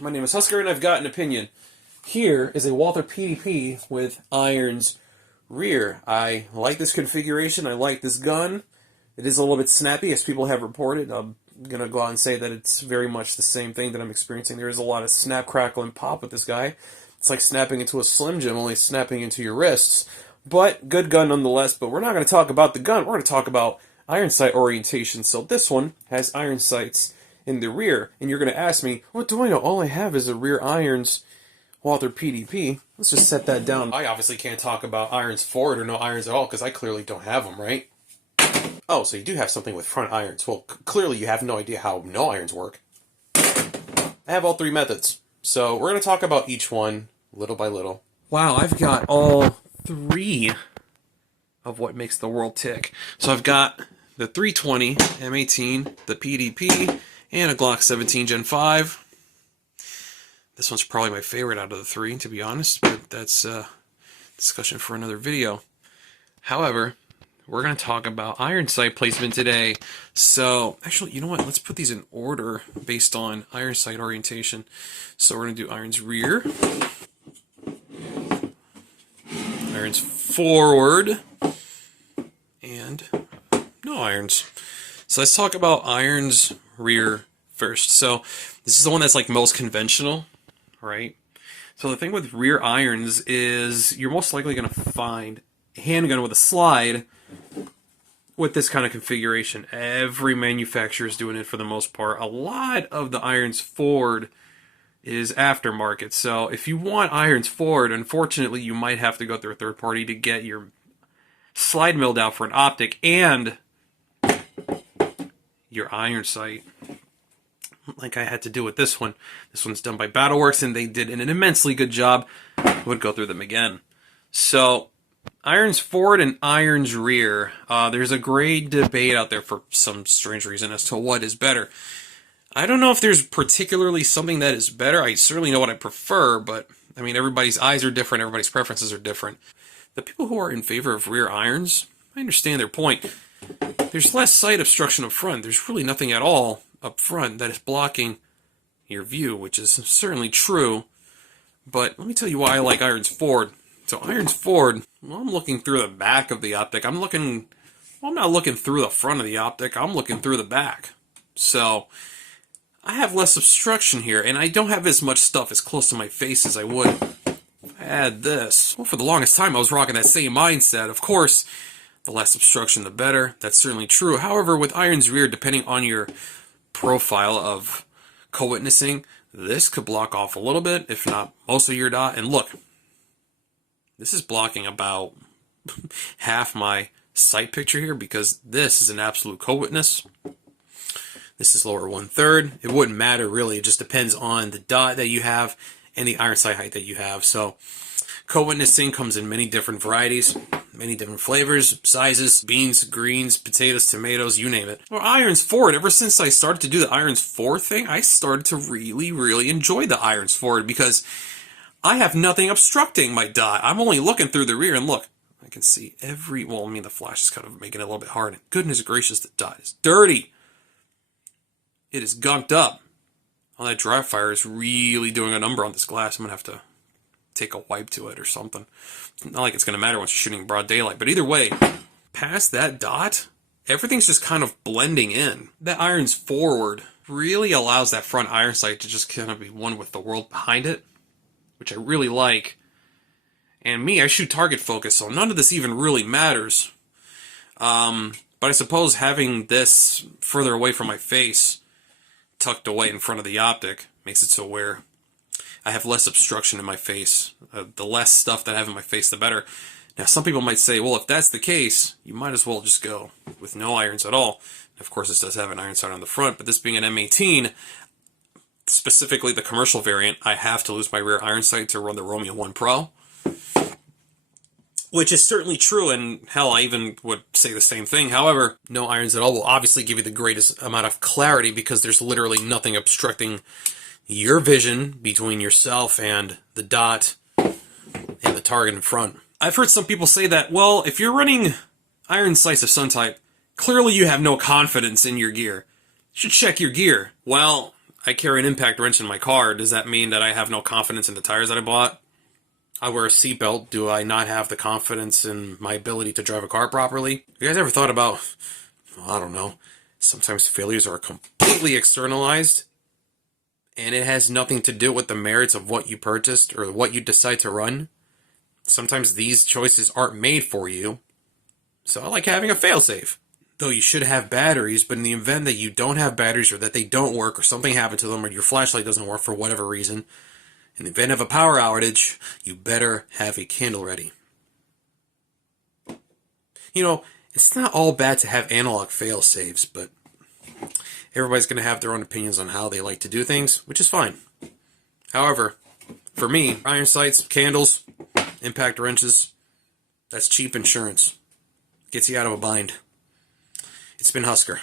My name is Husker and I've got an opinion. Here is a Walther PDP with irons rear. I like this configuration, I like this gun. It is a little bit snappy, as people have reported. I'm going to go out and say that it's very much the same thing that I'm experiencing. There is a lot of snap, crackle, and pop with this guy. It's like snapping into a Slim Jim, only snapping into your wrists. But, good gun nonetheless. But we're not going to talk about the gun, we're going to talk about iron sight orientation. So this one has iron sights in the rear. And you're going to ask me, what do I know? All I have is a rear irons Walther PDP. Let's just set that down. I obviously can't talk about irons forward or no irons at all, because I clearly don't have them, right? Oh, so you do have something with front irons. Well, clearly you have no idea how no irons work. I have all three methods. So we're going to talk about each one little by little. Wow, I've got all three of what makes the world tick. So I've got the 320 M18, the PDP, and a Glock 17 Gen 5. This one's probably my favorite out of the three, to be honest, but that's a discussion for another video. However, we're going to talk about iron sight placement today. So, actually, you know what? Let's put these in order based on iron sight orientation. So we're going to do irons rear, irons forward, and no irons. So let's talk about irons rear first. So this is the one that's like most conventional, right? So the thing with rear irons is you're most likely going to find a handgun with a slide with this kind of configuration. Every manufacturer is doing it for the most part. A lot of the irons forward is aftermarket. So if you want irons forward, unfortunately, you might have to go through a third party to get your slide milled out for an optic and your iron sight, like I had to do with this one. This one's done by Battleworks, and they did an immensely good job. I would go through them again. So irons forward and irons rear. There's a great debate out there for some strange reason as to what is better. I don't know if there's particularly something that is better. I certainly know what I prefer, but I mean, everybody's eyes are different, everybody's preferences are different. The people who are in favor of rear irons, I understand their point. There's less sight obstruction up front. There's really nothing at all up front that is blocking your view, which is certainly true. But let me tell you why I like irons forward. So irons forward, well, I'm looking through the back of the optic. I'm not looking through the front of the optic. I'm looking through the back. So I have less obstruction here, and I don't have as much stuff as close to my face as I would if I had this. Well, for the longest time, I was rocking that same mindset. Of course, the less obstruction, the better. That's certainly true. However, with irons rear, depending on your profile of co-witnessing, this could block off a little bit, if not most of your dot. And look, this is blocking about half my sight picture here because this is an absolute co-witness. This is lower 1/3. It wouldn't matter really. It just depends on the dot that you have and the iron sight height that you have. So co-witnessing comes in many different varieties, many different flavors, sizes, beans, greens, potatoes, tomatoes, you name it. Well, irons forward, ever since I started to do the irons forward thing, I started to really enjoy the irons forward because I have nothing obstructing my dot. I'm only looking through the rear, and look, I can see every, well, I mean, the flash is kind of making it a little bit hard. Goodness gracious, the dot is dirty. It is gunked up. Oh, that dry fire is really doing a number on this glass. I'm going to have to take a wipe to it or something. It's not like it's going to matter once you're shooting broad daylight. But either way, past that dot, everything's just kind of blending in. That irons forward really allows that front iron sight to just kind of be one with the world behind it, which I really like. And me, I shoot target focus, so none of this even really matters. But I suppose having this further away from my face, tucked away in front of the optic, makes it so where I have less obstruction in my face. The less stuff that I have in my face, the better. Now, some people might say, well, if that's the case, you might as well just go with no irons at all. And of course, this does have an iron sight on the front, but this being an M18, specifically the commercial variant, I have to lose my rear iron sight to run the Romeo 1 Pro. Which is certainly true, and hell, I even would say the same thing. However, no irons at all will obviously give you the greatest amount of clarity because there's literally nothing obstructing your vision between yourself and the dot and the target in front. I've heard some people say that, well, if you're running iron sights of some type, clearly you have no confidence in your gear. You should check your gear. Well, I carry an impact wrench in my car. Does that mean that I have no confidence in the tires that I bought? I wear a seatbelt. Do I not have the confidence in my ability to drive a car properly? You guys ever thought about, well, I don't know, sometimes failures are completely externalized and it has nothing to do with the merits of what you purchased or what you decide to run? Sometimes these choices aren't made for you. So I like having a failsafe. Though you should have batteries, but in the event that you don't have batteries or that they don't work or something happened to them or your flashlight doesn't work for whatever reason, in the event of a power outage, you better have a candle ready. You know, it's not all bad to have analog fail-safes, but everybody's going to have their own opinions on how they like to do things, which is fine. However, for me, iron sights, candles, impact wrenches, that's cheap insurance. Gets you out of a bind. It's been Husker.